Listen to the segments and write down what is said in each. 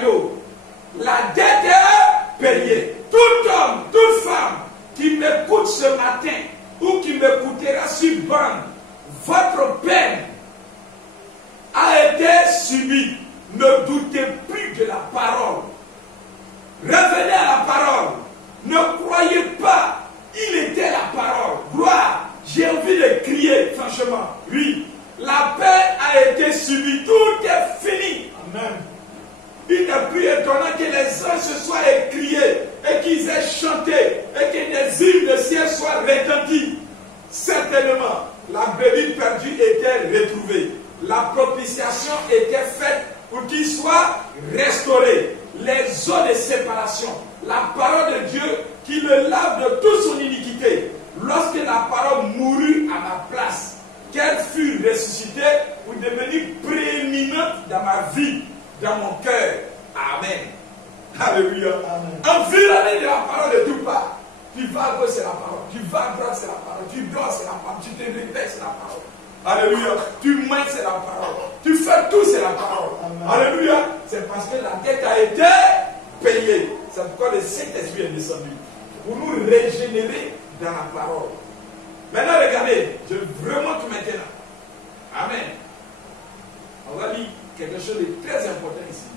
La dette est payée. Tout homme, toute femme qui m'écoute ce matin ou qui m'écoutera sur bande, votre peine a été subie. Ne doutez plus de la parole. Revenez à la parole. Ne croyez pas, il était la parole. Gloire. J'ai envie de crier, franchement. Oui, la peine a été subie. Tout est fini. Amen. Il n'est plus étonnant que les anges se soient écriés et qu'ils aient chanté et que des hymnes de ciel soient retentis. Certainement, la brebis perdue était retrouvée. La propitiation était faite pour qu'il soit restauré. Les eaux de séparation, la parole de Dieu qui le lave de toute son iniquité. Lorsque la parole mourut à ma place, qu'elle fut ressuscitée pour devenir prééminente dans ma vie, dans mon cœur. Amen. Alléluia. Environné de la parole de tout part. Tu vas à gauche, c'est la parole. Tu vas à droite, c'est la parole. Tu dors, c'est la parole. Tu te réveilles, c'est la parole. Alléluia. Tu manges, c'est la parole. Tu fais tout, c'est la parole. Alléluia. C'est parce que la dette a été payée. C'est pourquoi le Saint-Esprit est descendu. Pour nous régénérer dans la parole. Maintenant, regardez. Je remonte maintenant. Amen. On va lire quelque chose de très important ici.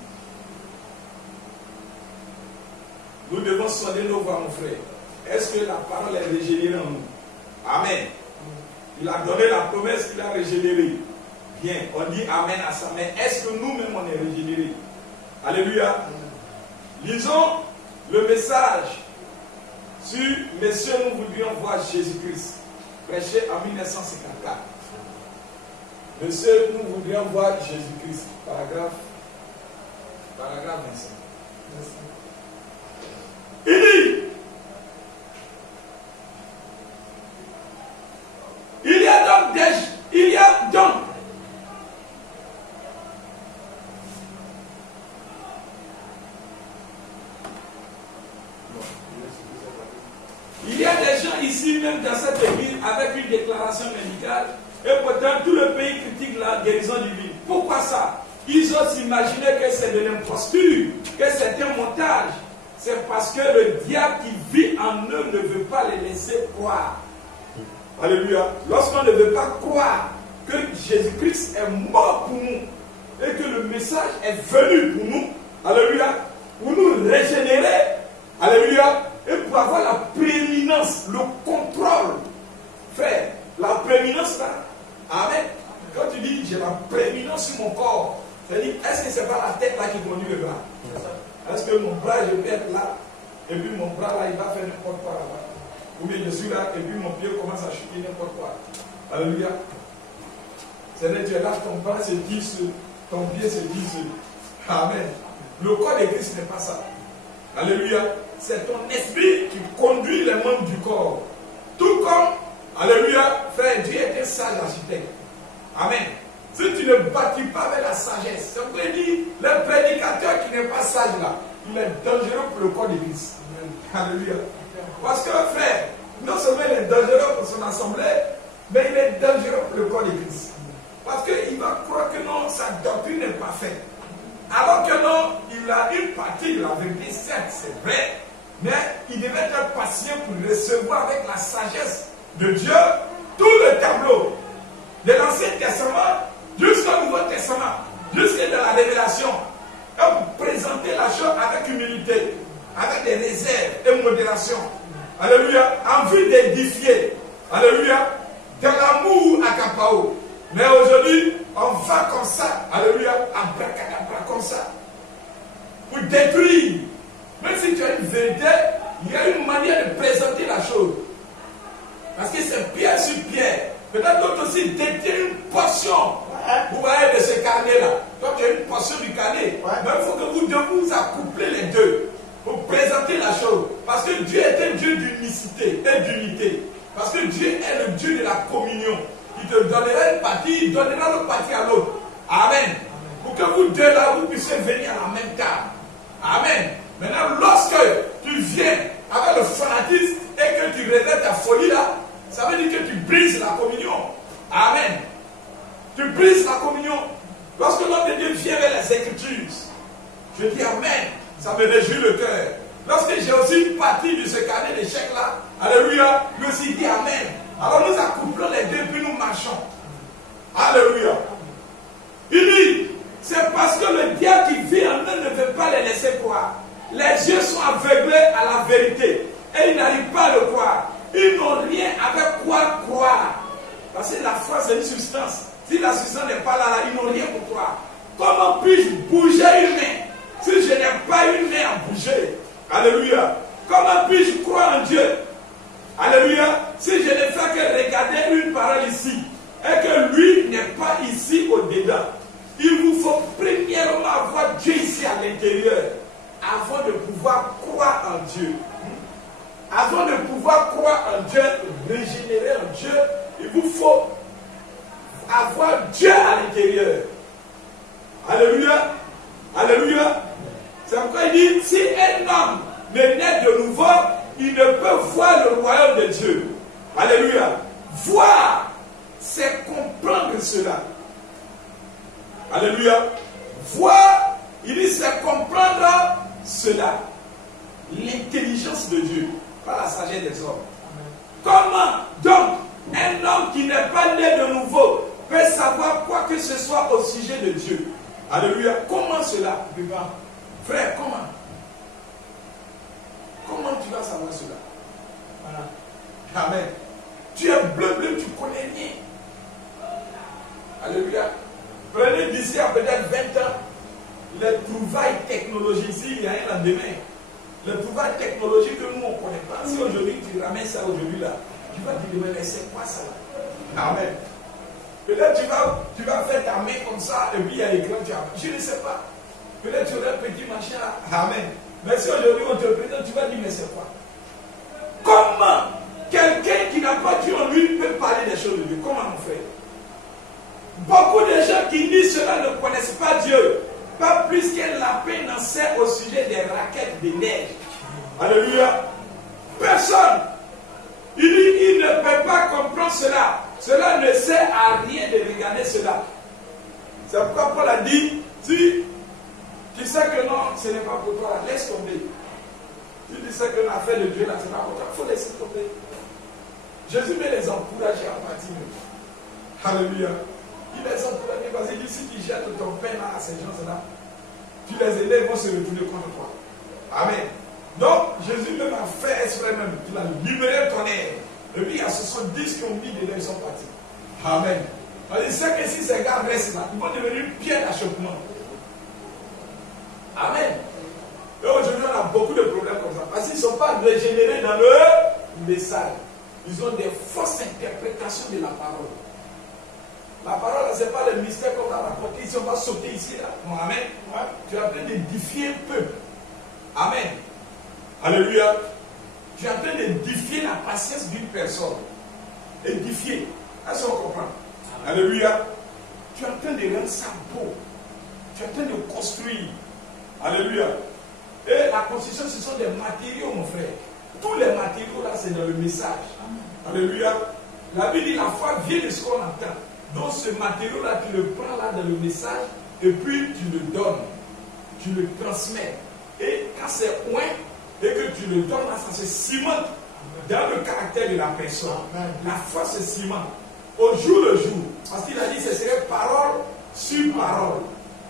Nous devons sonner nos voix, mon frère. Est-ce que la parole est régénérée en nous? Amen. Il a donné la promesse qu'il a régénérée. Bien, on dit Amen à ça. Mais est-ce que nous-mêmes on est régénérés? Alléluia. Lisons le message sur Messieurs, nous voudrions voir Jésus-Christ, prêché en 1954. Messieurs, nous voudrions voir Jésus-Christ. Paragraphe 25. Il dit, il y a des gens ici, même dans cette église, avec une déclaration médicale, et pourtant tout le pays critique la guérison divine. Pourquoi ça? Ils osent imaginer que c'est de l'imposture, que c'est un montage. C'est parce que le diable qui vit en eux ne veut pas les laisser croire. Alléluia. Lorsqu'on ne veut pas croire que Jésus-Christ est mort pour nous et que le message est venu pour nous, alléluia, pour nous régénérer, alléluia, et pour avoir la prééminence, le contrôle, frère, la prééminence là, amen. Quand tu dis j'ai la prééminence sur mon corps, c'est-à-dire, est-ce que c'est pas la tête là qui conduit le bras? Est-ce que mon bras, je vais être là, et puis mon bras là, il va faire n'importe quoi là-bas? Ou bien je suis là, et puis mon pied commence à chuter n'importe quoi. Alléluia. C'est-à-dire, tu es là, ton bras se glisse, ton pied se glisse. Amen. Le corps de Christ n'est pas ça. Alléluia. C'est ton esprit qui conduit les membres du corps. Tout comme, alléluia, frère, Dieu est un sage architecte. Amen. Si tu ne bâtis pas avec la sagesse, ça veut dire, le prédicateur qui n'est pas sage là, il est dangereux pour le corps de Christ. Alléluia. Parce que, frère, non seulement il est dangereux pour son assemblée, mais il est dangereux pour le corps de Christ. Parce qu'il va croire que non, sa doctrine n'est pas faite. Alors que non, il a une partie de la vérité, certes, c'est vrai, mais il devait être patient pour recevoir avec la sagesse de Dieu tout le tableau de l'Ancien Testament jusqu'au Nouveau Testament, jusqu'à la révélation, et pour présenter la chose avec humilité, avec des réserves et modération. Alléluia, en vue d'édifier. Alléluia, de l'amour à Capao. Mais aujourd'hui, on va comme ça, alléluia, abracadabra comme ça, pour détruire. Même si tu as une vérité, il y a une manière de présenter la chose. Parce que c'est pierre sur pierre. Peut-être d'autres aussi détiennent une portion. Vous voyez de ce carnet-là. Toi, tu as une portion du carnet. Mais il faut que vous accouplez les deux pour présenter la chose. Parce que Dieu est un Dieu d'unicité et d'unité. Parce que Dieu est le Dieu de la communion. Il te donnera une partie, il donnera l'autre partie à l'autre. Amen. Pour que vous deux là, vous puissiez venir à la même table. Amen. Maintenant, lorsque tu viens avec le fanatisme et que tu révèles ta folie là, ça veut dire que tu brises la communion. Amen. Tu brises la communion. Lorsque l'homme de Dieu vient vers les Écritures, Je dis Amen. Ça me réjouit le cœur. Lorsque j'ai aussi une partie de ce carnet de chèques là, alléluia, je me suis dit Amen. Alors nous accouplons les deux puis nous marchons. Alléluia. Il dit, c'est parce que le diable qui vit en eux ne veut pas les laisser croire. Les yeux sont aveuglés à la vérité et ils n'arrivent pas à le croire. Ils n'ont rien avec quoi croire. Parce que la foi c'est une substance. Si la substance n'est pas là, ils n'ont rien pour croire. Comment puis-je bouger une main si je n'ai pas une main à bouger? Alléluia. Comment puis-je croire en Dieu? Alléluia. Si je ne fais que regarder une parole ici et que lui n'est pas ici au-dedans, il vous faut premièrement avoir Dieu ici à l'intérieur avant de pouvoir croire en Dieu. Avant de pouvoir croire en Dieu, régénérer en Dieu, il vous faut avoir Dieu à l'intérieur. Alléluia. Alléluia. C'est pourquoi il dit, si un homme ne naît de nouveau, il ne peut voir le royaume de Dieu. Alléluia. Voir, c'est comprendre cela. Alléluia. Voir, il dit, c'est comprendre cela. L'intelligence de Dieu, pas la sagesse des hommes. Comment donc un homme qui n'est pas né de nouveau peut savoir quoi que ce soit au sujet de Dieu? Alléluia. Comment cela? Frère, comment? Comment tu vas savoir cela? Voilà. Amen. Tu es bleu, tu connais rien. Alléluia. Prenez d'ici à peut-être 20 ans les trouvailles technologiques. Ici, il y a un lendemain. Les trouvailles technologiques que nous, on ne connaît pas. Si aujourd'hui tu ramènes ça aujourd'hui là, tu vas te demander, mais c'est quoi ça là? Amen. Peut-être tu vas faire ta main comme ça, et puis il y a l'écran, je ne sais pas. Peut-être tu auras un petit machin là. Amen. Mais si aujourd'hui on te présente, tu vas dire, mais c'est quoi? Comment quelqu'un qui n'a pas Dieu en lui peut parler des choses de Dieu? Comment on fait? Beaucoup de gens qui disent cela ne connaissent pas Dieu. Pas plus qu'un lapin n'en sait au sujet des raquettes de neige. Alléluia. Personne. Il ne peut pas comprendre cela. Cela ne sert à rien de regarder cela. C'est pourquoi Paul a dit, si tu sais que non, ce n'est pas pour toi, laisse tomber. Si tu sais que l'affaire de Dieu, là, ce n'est pas pour toi, il faut laisser tomber. Jésus veut les encourager à partir. Alléluia. Il les encourage parce qu'il dit, si tu jettes ton pain là, à ces gens-là, tu les élèves, vont se retourner contre toi. Amen. Donc, Jésus même a fait exprès même, il a libéré ton air. Et puis, il y a 70 qui ont mis dedans, ils sont partis. Amen. Il sait que si ces gars restent là, ils vont devenir pierre d'achoppement. Amen. Et aujourd'hui, on a beaucoup de problèmes comme ça. Parce qu'ils ne sont pas régénérés dans le message. Ils ont des fausses interprétations de la parole. La parole, ce n'est pas le mystère qu'on va raconter ici, on va sauter ici. Là. Non, amen. Ouais. Tu es en train d'édifier un peu. Amen. Alléluia. Tu es en train d'édifier la patience d'une personne. Édifier. Est-ce qu'on comprend? Alléluia. Tu es en train de rendre ça beau. Tu es en train de construire. Alléluia. Et la construction, ce sont des matériaux, mon frère. Tous les matériaux là, c'est dans le message. Alléluia. La Bible dit la foi vient de ce qu'on entend. Donc ce matériau-là, tu le prends là dans le message et puis tu le donnes. Tu le transmets. Et quand c'est loin et que tu le donnes là, ça se cimente dans le caractère de la personne. La foi se cimente au jour le jour. Parce qu'il a dit ce serait parole sur parole.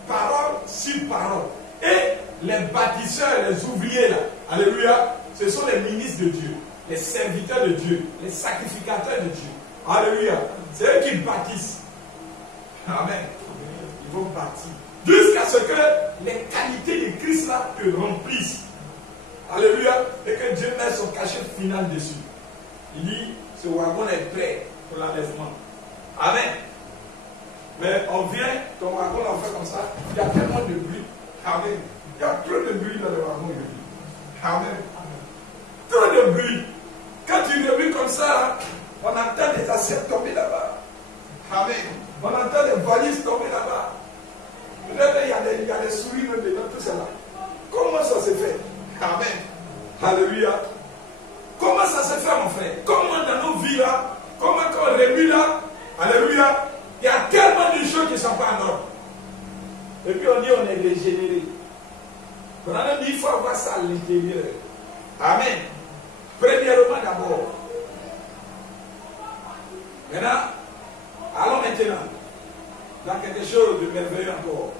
Parole sur parole. Et les bâtisseurs, les ouvriers là, alléluia, ce sont les ministres de Dieu, les serviteurs de Dieu, les sacrificateurs de Dieu. Alléluia. C'est eux qui bâtissent. Amen. Ils vont bâtir. Jusqu'à ce que les qualités de Christ là te remplissent. Alléluia. Et que Dieu mette son cachet final dessus. Il dit, ce wagon est prêt pour l'enlèvement. Amen. Mais on vient, ton wagon là, on fait comme ça. Il y a tellement de bruit. Amen. Il y a trop de bruit dans le wagon. Amen. Trop de bruit. Quand tu le vis comme ça, on entend des assiettes tomber là-bas. Amen. On entend des valises tomber là-bas. Peut-être il y a des souris dedans, tout cela. Comment ça se fait? Amen. Alléluia. Comment ça se fait, mon frère? Comment dans nos vies là, comment quand on remue là, alléluia, il y a tellement de choses qui ne sont pas en ordre. Et puis on dit on est régénéré. Branham dit, il faut avoir ça à l'intérieur. Amen. Premièrement d'abord. Maintenant, allons maintenant dans quelque chose de merveilleux encore.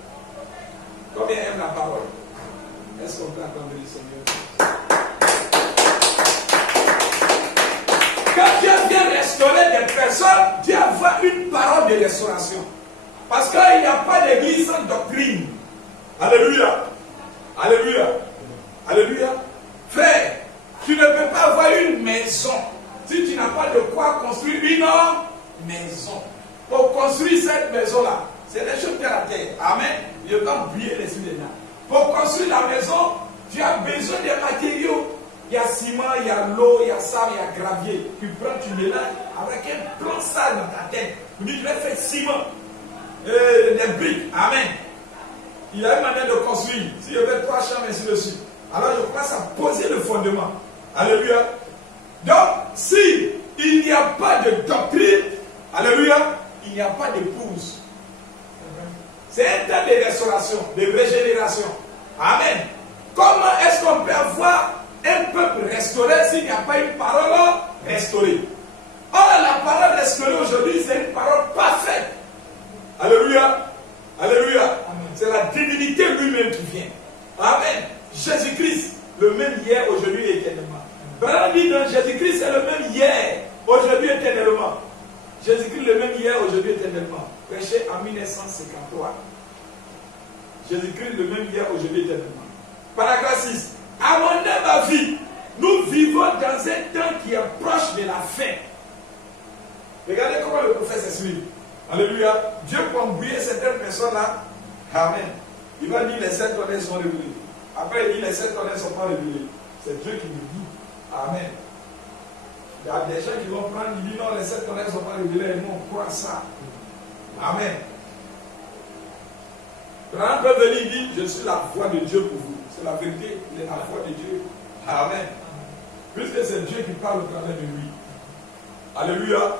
Combien aime la parole? Est-ce qu'on peut acclamer le Seigneur? Quand Dieu vient restaurer des personnes, Dieu envoie une parole de restauration. Parce qu'il n'y a pas d'église sans doctrine. Alléluia. Alléluia. Alléluia. Frère, tu ne peux pas avoir une maison si tu n'as pas de quoi construire une maison. Pour construire cette maison-là, c'est des choses terre à terre. Amen. Je vais pas oublier les yeux des nains. Pour construire la maison, tu as besoin des matériaux. Il y a ciment, il y a l'eau, il y a sable, il y a gravier. Tu prends, tu mélanges avec un plan sale dans ta tête. Tu dis, je vais faire ciment, des briques. Amen. Il y a une manière de construire. Si je fais 3 chambres, ainsi de suite. Alors je commence à poser le fondement. Alléluia. Donc, si il n'y a pas de doctrine, alléluia, il n'y a pas d'épouse. C'est un temps de restauration, de régénération. Amen. Comment est-ce qu'on peut avoir un peuple restauré s'il n'y a pas une parole restaurée? Or, la parole restaurée aujourd'hui, c'est une parole parfaite. Alléluia. Alléluia. C'est la divinité lui-même qui vient. Amen. Jésus-Christ, le même hier, aujourd'hui et éternellement. Branham dit dans Jésus-Christ, c'est le même hier, aujourd'hui et éternellement. Jésus-Christ, le même hier, aujourd'hui et éternellement. Prêché en 1953. Jésus-Christ, le même hier, aujourd'hui et éternellement. Paragraphe 6. À mon humble vie, nous vivons dans un temps qui est proche de la fin. Regardez comment le prophète s'exprime. Alléluia. Dieu peut embrouiller certaines personnes-là. Amen. Il va dire les 7 tonnerres sont révélés. Après, il dit les 7 tonnerres ne sont pas révélés. C'est Dieu qui nous dit. Amen. Il y a des gens qui vont prendre, ils disent non, les 7 tonnerres ne sont pas révélés. Et nous, on croit ça. Amen. Branham peut venir, il dit, je suis la voix de Dieu pour vous. C'est la vérité, il est la voix de Dieu. Amen. Puisque c'est Dieu qui parle au travers de lui. Alléluia.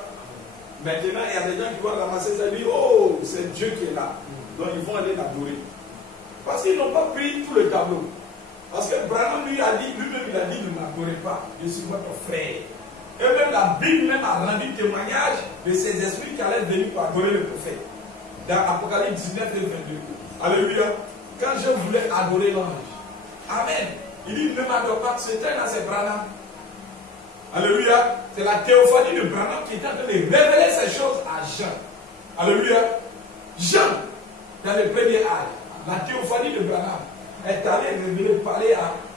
Maintenant, il y a des gens qui vont ramasser ça et dire, oh, c'est Dieu qui est là. Donc ils vont aller l'adorer. Parce qu'ils n'ont pas pris tout le tableau. Parce que Branham lui a dit, lui-même il a dit, ne m'adorez pas, je suis votre frère. Et même la Bible même a rendu témoignage de ces esprits qui allaient venir pour adorer le prophète. Dans Apocalypse 19 et 22. Alléluia. Quand je voulais adorer l'ange. Amen. Il dit, ne m'adore pas, c'était là, c'est Branham. Alléluia. C'est la théophanie de Branham qui est en train de révéler ces choses à Jean. Alléluia. Jean, dans le premier âge, la théophanie de Branham est allée révéler, parler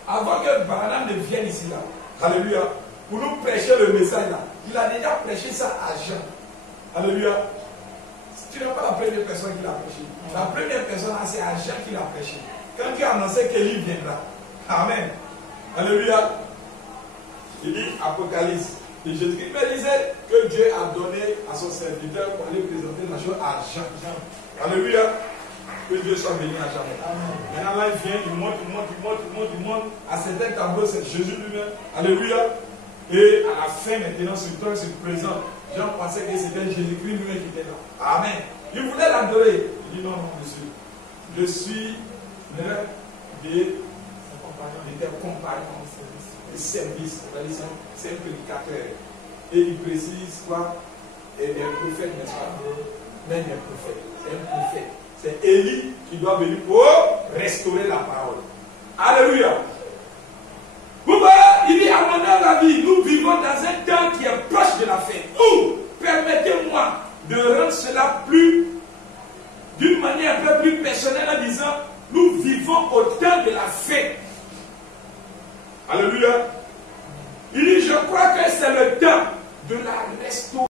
avant que Branham ne vienne ici là. Alléluia. Pour nous prêcher le message là. Il a déjà prêché ça à Jean. Alléluia. Tu n'es pas la première personne qui l'a prêché. La première personne, c'est à Jean qui l'a prêché. Quand tu as annoncé qu'Élie viendra. Amen. Alléluia. Il dit Apocalypse. Et Jésus-Christ me disait que Dieu a donné à son serviteur pour aller présenter la chose à Jean. Alléluia. Que Dieu soit béni à jamais. Maintenant là, il vient, il monte. À certains tableaux, c'est Jésus lui-même. Alléluia. Et à la fin, maintenant, ce temps se présente. Jean pensait que c'était Jésus-Christ lui-même qui était là. Amen. Il voulait l'adorer. Il dit non, monsieur. Je suis l'un de tes compagnons de service. C'est un prédicateur. Et il précise quoi? Et des prophètes, n'est-ce pas? Mais des prophètes. C'est un prophète. C'est Élie qui doit venir pour restaurer la parole. Alléluia. Vous voyez, il dit à mon la vie, nous vivons dans un temps qui est proche de la fin. Ou, permettez-moi de rendre cela plus, d'une manière un peu plus personnelle en disant, nous vivons au temps de la fin. Alléluia. Il dit, je crois que c'est le temps de la restauration.